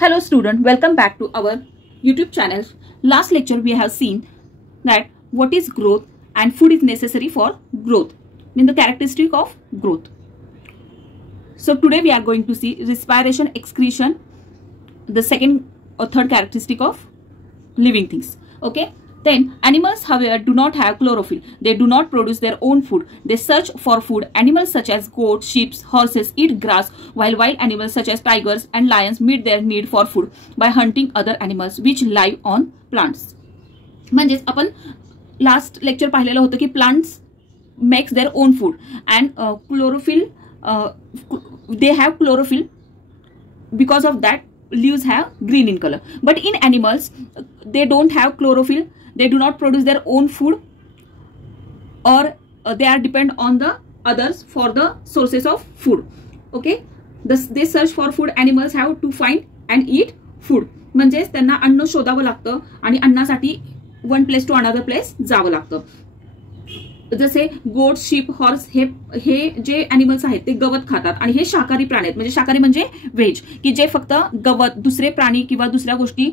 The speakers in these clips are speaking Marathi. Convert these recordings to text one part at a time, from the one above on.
Hello student, welcome back to our YouTube channel. Last lecture we have seen that what is growth and food is necessary for growth, mean the characteristic of growth. So today we are going to see respiration, excretion, the second or third characteristic of living things. Okay. Then animals, however, do not have chlorophyll. They do not produce their own food. They search for food. Animals such as goats, sheep, horses eat grass, while wild animals such as tigers and lions meet their need for food by hunting other animals which live on plants. म्हणजे आपण लास्ट लेक्चर पाहिलेलं होतं की plants makes their own food and chlorophyll, they have chlorophyll, because of that leaves have green in color. But in animals, they don't have chlorophyll. They do not produce their own food, or they are depend on the others for the sources of food. Okay, they search for food. Animals have to find and eat food. म्हणजेच त्यांना अन्न शोधावं लागतं आणि अन्नासाठी one place to another place जावं लागतं. जसे गोट, शीप, हॉर्स हे जे एनिमल्स आहेत ते गवत खातात आणि हे शाकाहारी प्राणी आहेत. म्हणजे शाकाहारी म्हणजे व्हेज, की जे फक्त गवत, दुसरे प्राणी किंवा दुसऱ्या गोष्टी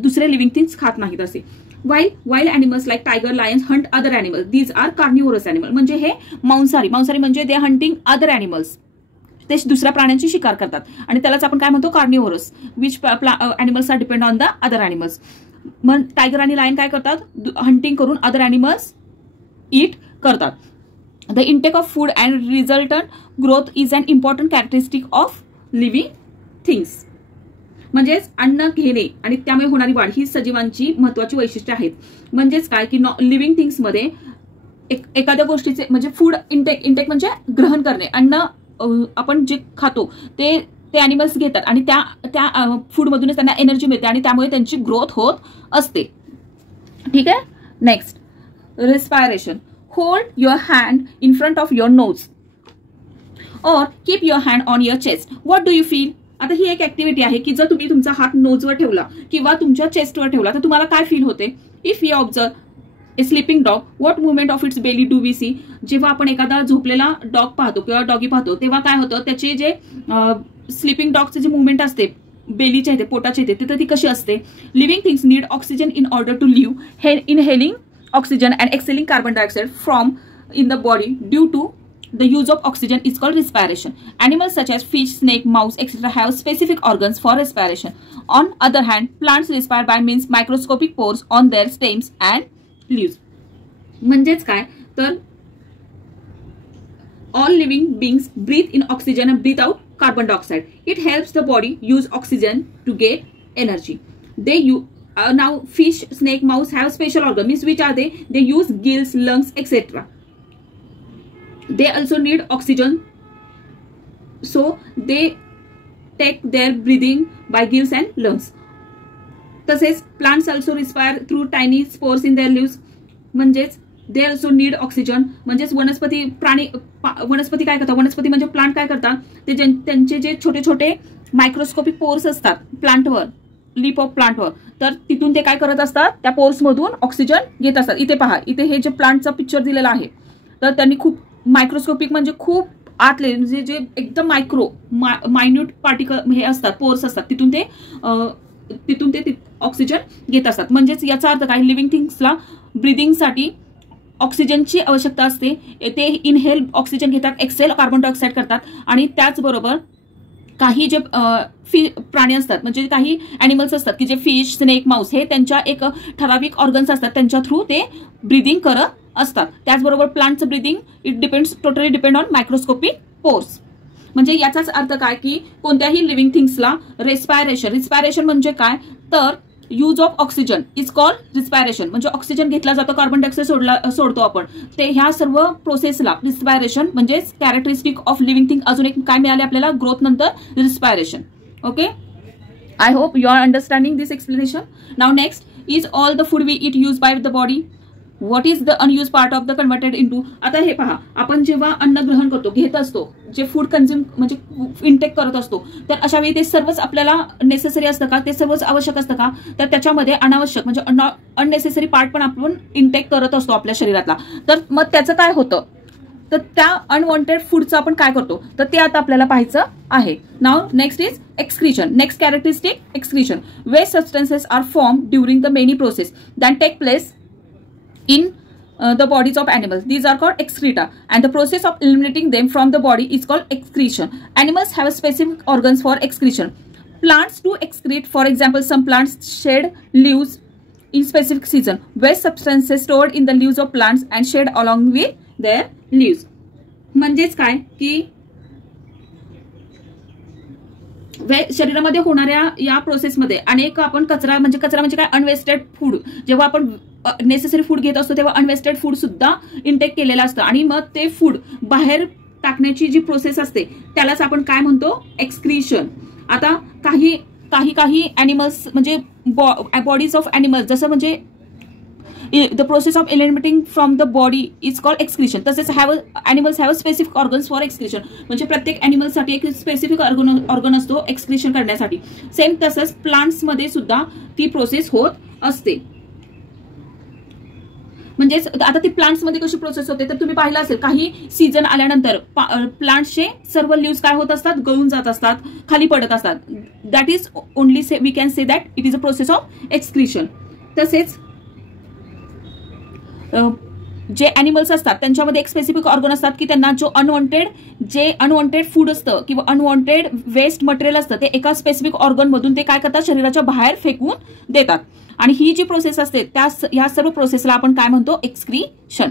दुसरे लिव्हिंग थिंग्स खात नाहीत असे. Wild animals like tiger, lions hunt other animals. These are carnivorous animal. म्हणजे हे मांसाहारी म्हणजे दे हंटिंग अदर एनिमल्स. ते दुसऱ्या प्राण्यांची शिकार करतात आणि त्यालाच आपण काय म्हणतो, carnivorous, which animals are depend on the other animals. मग टायगर आणि लायन काय करतात, हंटिंग करून अदर एनिमल्स ईट करतात. The intake of food and resultant growth is an important characteristic of living things. म्हणजेच अन्न घेणे आणि त्यामुळे होणारी वाढ ही सजीवांची महत्वाची वैशिष्ट्ये आहेत. म्हणजेच काय की लिव्हिंग थिंग्स मध्ये एखाद्या गोष्टीचे म्हणजे फूड इंटेक म्हणजे ग्रहण करणे. अन्न आपण जे खातो ते एनिमल्स घेतात आणि त्या फूड मधूनच त्यांना एनर्जी मिळते आणि त्यामुळे त्यांची ग्रोथ होत असते. ठीक आहे. Next, respiration. Hold your hand in front of your nose or keep your hand on your chest. What do you feel? आता ही एक ऍक्टिव्हिटी आहे की जर तुम्ही तुमचा हात नोजवर ठेवला किंवा तुमच्या चेस्टवर ठेवला तर तुम्हाला काय फील होते. If you observe a sleeping dog, what movement of its belly do we see. जेव्हा आपण एखादा झोपलेला डॉग पाहतो किंवा डॉगी पाहतो तेव्हा काय होतं, त्याचे जे स्लीपिंग डॉगचे जे मुवमेंट असते बेलीच्या इथे, पोटाच्या इथे, तर ती कशी असते. Living things need oxygen in order to live. Inhaling oxygen and exhaling carbon dioxide from in the body due to the use of oxygen is called respiration. Animals such as fish, snake, mouse, etc. have specific organs for respiration. On other hand, plants respire by means microscopic pores on their stems and leaves. म्हणजेच काय तर all living beings breathe in oxygen and breathe out carbon dioxide. It helps the body use oxygen to get energy. Now fish, snake, mouse have special organs. Means which are they? They use gills, lungs, etc. They also need oxygen, so they take their breathing by gills and lungs. तसेच plants also respire through tiny spores in their leaves. म्हणजेच they also need oxygen. म्हणजेच वनस्पती काय करतात, वनस्पती म्हणजे प्लांट काय करतात, ते त्यांचे जे छोटे छोटे मायक्रोस्कोपिक पोर्स असतात प्लांटवर, लीप ऑफ प्लांटवर, तर तिथून ते काय करत असतात, त्या पोर्स मधून ऑक्सिजन घेत असतात. इथे पहा, इथे हे जे प्लांटचा पिक्चर दिलेला आहे तर त्यांनी खूप मायक्रोस्कोपिक म्हणजे खूप आतले म्हणजे जे एकदम मायन्यूट पार्टिकल हे असतात, पोर्स असतात, तिथून ते ऑक्सिजन घेत असतात. म्हणजेच याचा अर्थ काय, लिव्हिंग थिंग्सला ब्रिदिंगसाठी ऑक्सिजनची आवश्यकता असते. ते इनहेल ऑक्सिजन घेतात, एक्सेल कार्बन डायऑक्साईड करतात आणि त्याचबरोबर काही जे प्राणी असतात म्हणजे काही एनिमल्स असतात की जे फिश, स्नेक, माउस हे त्यांच्या एक ठराविक ऑर्गन्स असतात, त्यांच्या थ्रू ते ब्रिदिंग करत असतात. त्याचबरोबर प्लांटचं breathing totally depend on microscopic pores. म्हणजे याचाच अर्थ काय की कोणत्याही लिव्हिंग थिंग्सला रिस्पायरेशन म्हणजे काय तर use of oxygen is called respiration. म्हणजे ऑक्सिजन घेतला जातो, कार्बन डायऑक्साईड सोडतो आपण, ते ह्या सर्व प्रोसेसला रिस्पायरेशन म्हणजे कॅरेक्टरिस्टिक ऑफ लिव्हिंग थिंग. अजून एक काय मिळाले आपल्याला ग्रोथ नंतर, respiration. Okay, I hope you are understanding this explanation. Now next is all the food we eat use by the body. What is the unused part of the converted into. आता हे पहा, आपण जेव्हा अन्न ग्रहण करतो, घेत असतो, जे फूड कन्झ्युम म्हणजे इंटेक करत असतो, तर अशा वेळी ते सर्वच आपल्याला नेसेसरी असतं का, ते सर्वच आवश्यक असतं का, तर त्याच्यामध्ये अनावश्यक म्हणजे अननेसेसरी पार्ट पण आपण इंटेक करत असतो आपल्या शरीरातला. तर मग त्याचं काय होतं, तर त्या अनवॉन्टेड फूडचं आपण काय करतो तर ते आता आपल्याला पाहायचं आहे. Now next is excretion. Next characteristic excretion. Waste substances are form during the many process that take place in the bodies of animals. These are called excreta, and the process of eliminating them from the body is called excretion. Animals have specific organs for excretion. Plants do excrete. For example, some plants shed leaves in specific season. Waste substances stored in the leaves of plants and shed along with their leaves. म्हणजेच काय की शरीरामध्ये होणाऱ्या या प्रोसेसमध्ये अनेक आपण कचरा म्हणजे काय अनवेस्टेड फूड, जेव्हा आपण नेसेसरी फूड घेत असतो तेव्हा अनवेस्टेड फूड सुद्धा इंटेक केलेलं असतं आणि मग ते फूड बाहेर टाकण्याची जी प्रोसेस असते त्यालाच आपण काय म्हणतो एक्सक्रीशन. आता काही ॲनिमल्स म्हणजे बॉडीज ऑफ ॲनिमल्स जसं म्हणजे the process of eliminating from the body is called excretion. तसेच animals have specific organs for excretion. म्हणजे प्रत्येक ॲनिमलसाठी एक स्पेसिफिक ऑर्गन असतो एक्सक्रीशन करण्यासाठी. सेम तसंच प्लांट्समध्ये सुद्धा ती प्रोसेस होत असते. म्हणजेच आता ती प्लांट्समध्ये कशी प्रोसेस होते तर तुम्ही पाहिलं असेल काही सीझन आल्यानंतर प्लांट्सचे सर्व लिव्स काय होत असतात गळून जात असतात, खाली पडत असतात. That is only we can say that it is a process of excretion. तसेच जे ॲनिमल्स असतात त्यांच्यामध्ये एक स्पेसिफिक ऑर्गन असतात की त्यांना जे अनवॉन्टेड फूड असतं किंवा अनवॉन्टेड वेस्ट मटेरियल असतं ते एका स्पेसिफिक ऑर्गन मधून ते काय करतात शरीराच्या बाहेर फेकून देतात. आणि ही जी प्रोसेस असते या सर्व प्रोसेसला आपण काय म्हणतो excretion.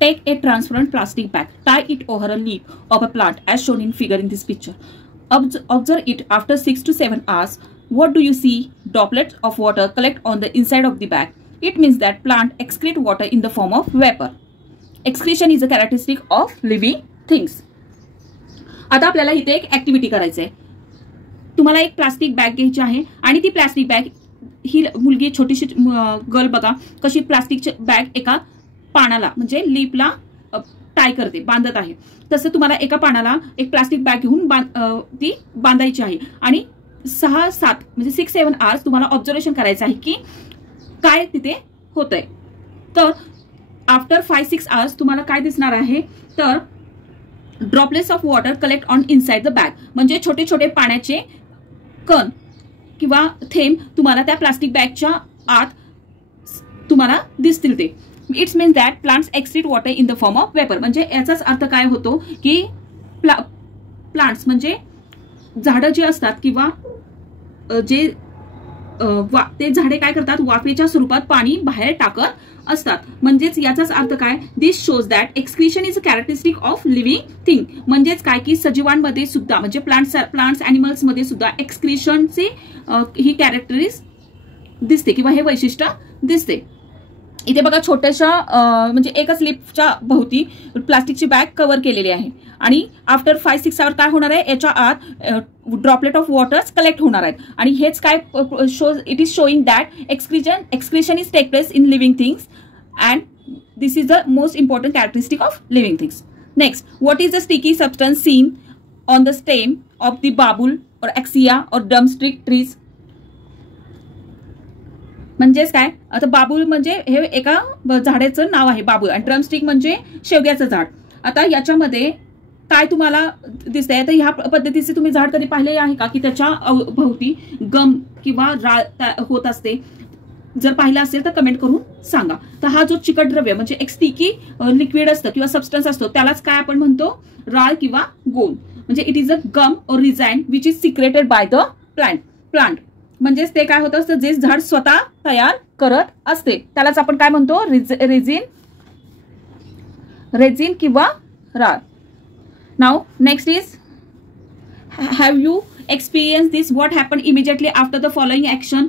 Take a transparent plastic bag, tie it over a leaf of a plant as shown in figure in this picture. Observe it after 6 to 7 hours. What do you see? Droplets of water collect on the inside of the bag. It means that plant excrete water in the form of vapor. Excretion is a characteristic of living things. आता आपल्याला इथे एक ऍक्टिव्हिटी करायची आहे. तुम्हाला एक प्लास्टिक बॅग घ्यायची आहे आणि ती प्लास्टिक बॅग ही मुलगी छोटीशी गर्ल बघा कशी प्लास्टिकची बॅग एका पानाला म्हणजे लीपला टाय करते, बांधत आहे. तसं तुम्हाला एका पानाला एक प्लास्टिक बॅग घेऊन ती बांधायची आहे आणि 6-7 म्हणजे 6-7 आवर्स तुम्हाला ऑब्झर्वेशन करायचं आहे की काय तिथे होतंय. तर आफ्टर 5-6 आवर्स तुम्हाला काय दिसणार आहे तर droplets of water collect on inside the bag. म्हणजे छोटे छोटे पाण्याचे कण किंवा थेंब तुम्हाला त्या प्लास्टिक बॅगच्या आत तुम्हाला दिसतील. ते it's means that plants excrete water in the form of vapour. म्हणजे याचाच अर्थ काय होतो की प्लांट्स म्हणजे झाडं जे असतात किंवा ते झाडे काय करतात वाफेच्या स्वरूपात पाणी बाहेर टाकत असतात. म्हणजेच याचाच अर्थ काय this shows that excretion is a characteristic of living thing. म्हणजेच काय की सजीवांमध्ये सुद्धा म्हणजे प्लांट्स अॅनिमल्स मध्ये सुद्धा एक्सक्रीशनचे ही कॅरेक्टरिस्टिक दिसते किंवा हे वैशिष्ट्य दिसते. इथे बघा छोट्याशा म्हणजे एकच लिपच्या भोवती प्लास्टिकची बॅग कव्हर केलेली आहे आणि आफ्टर 5-6 आवर काय होणार आहे याच्या आत ड्रॉपलेट ऑफ वॉटर्स कलेक्ट होणार आहेत आणि हेच काय it is showing that excretion is take place in living things and this is the most important characteristic of living things. Next, what is the sticky substance seen on the stem of the babul or acacia और ड्रमस्टिक ट्रीज. म्हणजेच काय आता बाबूल म्हणजे हे एका झाडाचं नाव आहे बाबूल आणि ड्रमस्टिक म्हणजे शेवग्याचं झाड. आता याच्यामध्ये काय तुम्हाला दिसतंय तर ह्या पद्धतीचे तुम्ही झाड कधी पाहिले आहे का की त्याच्या भोवती गम किंवा राळ होत असते. जर पाहिलं असेल तर कमेंट करून सांगा. तर हा जो चिकट द्रव्य म्हणजे एक स्टिकी लिक्विड असतं किंवा सबस्टन्स असतो त्यालाच काय आपण म्हणतो राळ किंवा गोम. म्हणजे इट इज अ गम और resign which is secreted by the plant. म्हणजेच ते काय होत असतं जे झाड स्वतः तयार करत असते त्यालाच आपण काय म्हणतो रेझिन किंवा राळ. Now next is have you experience this what happen immediately after the following action.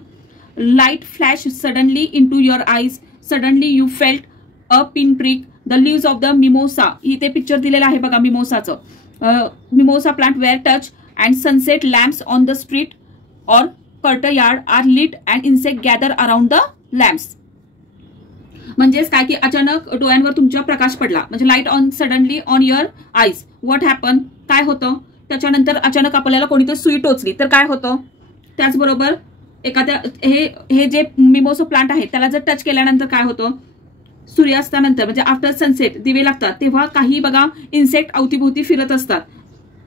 Light flash suddenly into your eyes. Suddenly you felt a pin prick. The leaves of the mimosa. इथे पिक्चर दिलेलं आहे बघा मिमोसाचं. Mimosa plant were touch and sunset lamps on the street or courtyard are lit and insect gather around the lamps. म्हणजेच काय की अचानक डोळ्यांवर तुमच्या प्रकाश पडला म्हणजे light on suddenly on your eyes. What happen काय होतं त्याच्यानंतर अचानक आपल्याला कोणीतरी सुई टोचली तर काय होतं. त्याचबरोबर एखाद्या हे जे मिमोसो प्लांट आहे त्याला जर टच केल्यानंतर काय होतं, सूर्यास्तानंतर म्हणजे आफ्टर सनसेट दिवे लागतात तेव्हा काही बघा इन्सेक्ट अवतीभोवती फिरत असतात.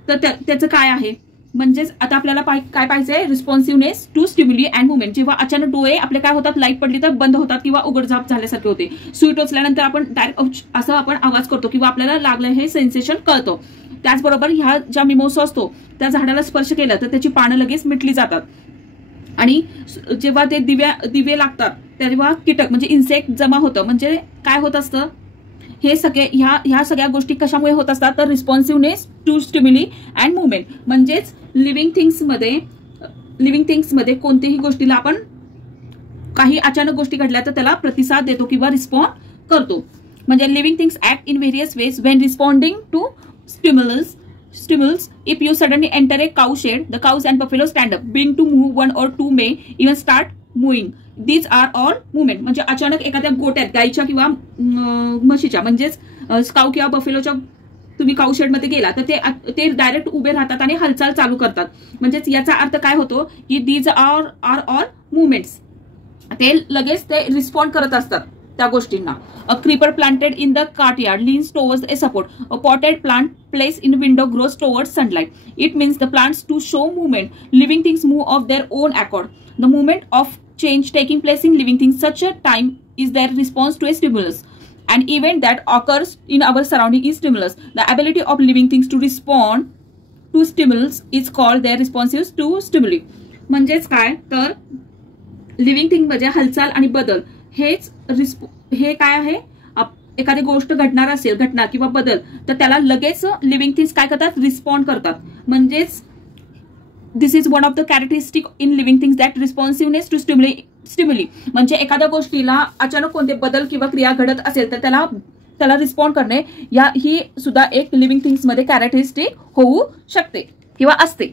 तर त्याचं काय आहे, म्हणजेच आता आपल्याला काय पाहिजे, रिस्पॉन्सिव्हनेस टू स्टिम्युली अँड मुवमेंट. जेव्हा अचानक डोळे आपले काय होतात, लाईट पडली तर बंद होतात किंवा उघडझाप झाल्यासारखे होते. सुई टोचल्यानंतर आपण डायरेक्ट असं आपण आवाज करतो किंवा आपल्याला लागलं हे सेन्सेशन कळतं. त्याचबरोबर ह्या ज्या मिमोसो असतो त्या झाडाला स्पर्श केला तर त्याची पानं लगेच मिटली जातात. आणि जेव्हा ते दिवे लागतात तेव्हा कीटक म्हणजे इन्सेक्ट जमा होतं. म्हणजे काय होत असतं, हे सगळे ह्या सगळ्या गोष्टी कशामुळे होत असतात, तर रिस्पॉन्सिव्हनेस टू स्टिम्युली अँड मुवमेंट. म्हणजेच लिव्हिंग थिंग्समध्ये कोणत्याही गोष्टीला आपण काही अचानक गोष्टी घडल्या तर त्याला प्रतिसाद देतो किंवा रिस्पॉन्ड करतो. म्हणजे living things act in various ways when responding to stimulus. If you suddenly enter a cow shed, the cows and buffalo stand up, being to move. One or two may even start moving. These are all movement. म्हणजे अचानक एखाद्या गोट्यात गायीच्या किंवा म्हशीच्या म्हणजेच काऊ किंवा बफेलोच्या तुम्ही काऊ शेड मध्ये गेला तर ते डायरेक्ट उभे राहतात आणि हालचाल चालू करतात. म्हणजेच याचा अर्थ काय होतो की दीज आर ऑल मुवमेंट्स. ते लगेच ते रिस्पॉन्ड करत असतात त्या गोष्टींना. A creeper planted in the courtyard leans towards a support. A potted plant placed in window grows towards sunlight. It means the plants to show movement. Living things move of their own accord. The movement of change taking place in living things such a time is their response to a stimulus. An event that occurs in our surrounding is stimulus. The ability of living things to respond to stimulus is called their responses to stimuli. म्हणजेच काय तर लिव्हिंग थिंग म्हणजे हालचाल आणि बदल हे काय आहे, एखादी गोष्ट घडणार असेल, घटना किंवा बदल, तर त्याला लगेच लिव्हिंग थिंग्स काय करतात, रिस्पॉन्ड करतात. म्हणजेच this is one of the characteristic in living things that responsiveness to stimuli. म्हणजे एखाद्या गोष्टीला अचानक कोणते बदल किंवा क्रिया घडत असेल तर त्याला रिस्पॉन्ड करणे ही सुद्धा एक लिव्हिंग थिंग्स मध्ये कॅरेक्टरिस्टिक होऊ शकते किंवा असते.